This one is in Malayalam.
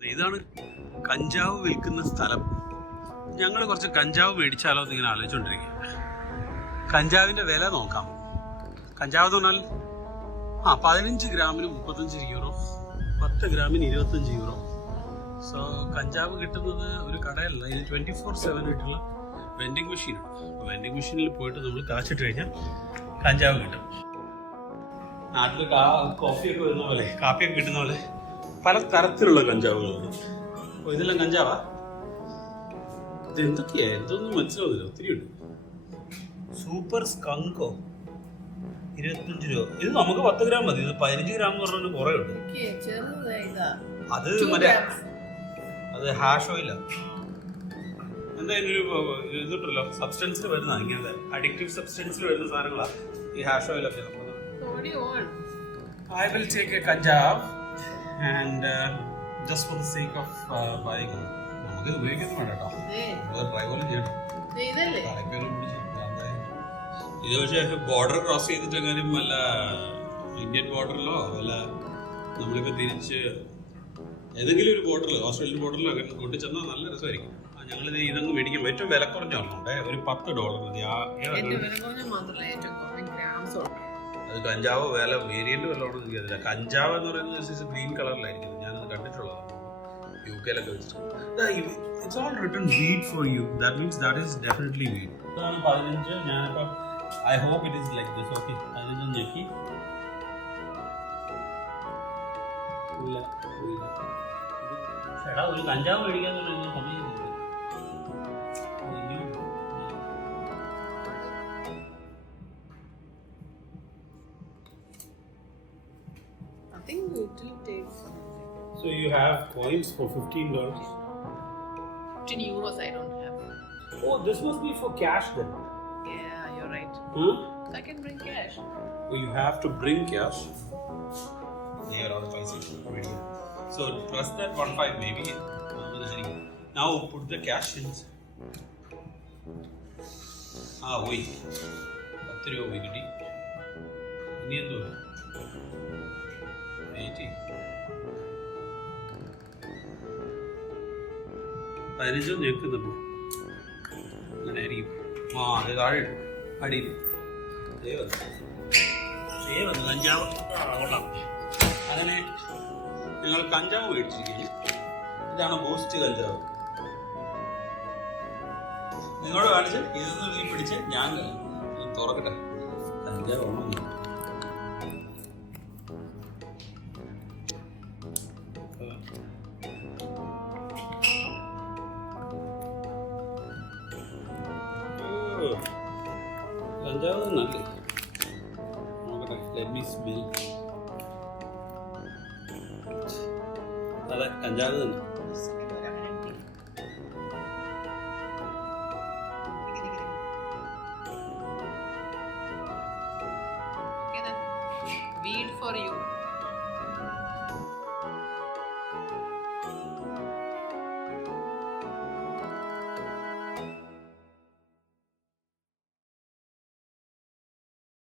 ഇതാണ് കഞ്ചാവ് വിൽക്കുന്ന സ്ഥലം. ഞങ്ങൾ കുറച്ച് കഞ്ചാവ് മേടിച്ചാലോ എന്ന് ഇങ്ങനെ ആലോചിച്ചുകൊണ്ടിരിക്കുക കഞ്ചാവിന്റെ വില നോക്കാം. കഞ്ചാവ് എന്ന് പറഞ്ഞാൽ ആ പതിനഞ്ച് ഗ്രാമിന് മുപ്പത്തഞ്ച് യൂറോ പത്ത് ഗ്രാമിന് ഇരുപത്തഞ്ച് യൂറോ. സോ കഞ്ചാവ് കിട്ടുന്നത് ഒരു കടയല്ല ഇതിന് ട്വന്റി ഫോർ സെവൻ ആയിട്ടുള്ള വെൻഡിങ് മെഷീനാണ് വെൻഡിങ് മെഷീനിൽ പോയിട്ട് നമ്മൾ കാച്ചിട്ട് കഴിഞ്ഞാൽ കഞ്ചാവ് കിട്ടും. നാട്ടിൽ കോഫിയൊക്കെ വരുന്ന പോലെ കാപ്പിയൊക്കെ കിട്ടുന്ന പോലെ പല തരത്തിലുള്ള കഞ്ചാവുകളുണ്ട്. അപ്പോൾ ഇതെല്ലാം കഞ്ചാവാ? ഇത് എന്തൊക്കെയാ? എന്തൊന്നും മനസ്സിലാവുന്നില്ല. ഒത്തിരി ഉണ്ട്. സൂപ്പർ സ്കങ്കോ? ഇരുപത്തഞ്ച് രൂപ. ഇത് നമുക്ക് പത്ത് ഗ്രാം മതി. ഇത് പതിനഞ്ച് ഗ്രാം എന്ന് പറഞ്ഞാൽ കുറേ ഉണ്ട്. അത് മറ്റേ അത് ഹാഷ് ഓയില എന്തായാലും ഇതിനൊരു ഇതിട്ടല്ലോ സബ്സ്റ്റൻസിൽ വരുന്ന ഇങ്ങനത്തെ അഡിക്റ്റീവ് സബ്സ്റ്റൻസിൽ വരുന്ന സാധനങ്ങളാ ഈ ഹാഷ് ഓയിലൊക്കെ So what do you want? I will take a Punjab and uh, just for the sake of uh, buying. നമുക്ക് ഉപയോഗിക്കുന്നു വേണ്ട കേട്ടോ. ദേ, ചെയ്യണം. ഇതല്ലേ? ഇത് പക്ഷേ ബോർഡർ ക്രോസ് ചെയ്തിട്ട് എങ്ങാനും വല്ല ഇന്ത്യൻ ബോർഡറിലോ വല്ല നമ്മളിപ്പോ തിരിച്ച് ഏതെങ്കിലും ഒരു ബോർഡറിൽ ഓസ്ട്രേലിയൻ ബോർഡറിലോ അങ്ങനെ കൊണ്ടു ചെന്നാൽ നല്ല രസമായിരിക്കും. ഞങ്ങളിത് ഇതങ്ങ് മേടിക്കും ഏറ്റവും വില കുറഞ്ഞ ഒരെണ്ണമുണ്ട് ഒരു പത്ത് ഡോളർ മതി. ആ ഏതാ ഏറ്റവും വില വേരിയന്റ് ഗ്രാംസ് ഉണ്ട് അത് കഞ്ചാവ് കഞ്ചാവ് എന്ന് പറയുന്നത് ഗ്രീൻ കളറിലായിരിക്കും ഞാനത് കണ്ടിട്ടുള്ളതാണ് യു കെയിലൊക്കെ വെച്ചിട്ടുണ്ട്. It's all written weed for you that means that is definitely weed പതിനഞ്ച്. ഞാനിപ്പോൾ I hope it is like this okay പതിനഞ്ച് ഞെക്കി. ഇല്ല ഒരു കഞ്ചാവ് പറഞ്ഞാൽ സമയം think it will take So you have coins for fifteen dollars. 15 euros I don't have. Oh, this must be for cash then. Yeah, you're right. Huh? I can bring cash. Oh, you have to bring cash. Here on five six. So press that one five maybe. Now put the cash in. ആ പോയി പത്ത് രൂപ പോയി കിട്ടി ഇനി എന്തോ Wait പതിനഞ്ചും ഞെക്കുന്നുണ്ട് അങ്ങനെ ആയിരിക്കും കഞ്ചാവ് കൊള്ളാം ഇതാണ് ബൂസ്റ്റ് കഞ്ചാവ്. നിങ്ങളോട് കാണിച്ച് ഇതൊന്നും നീ പിടിച്ച് ഞാൻ തുറക്കട്ടെ. കഞ്ചാവ് ഉണങ്ങി കഞ്ചാവ് നല്ലേ ലെറ്റ് അതെ കഞ്ചാവ് തന്നെ. Weed for you.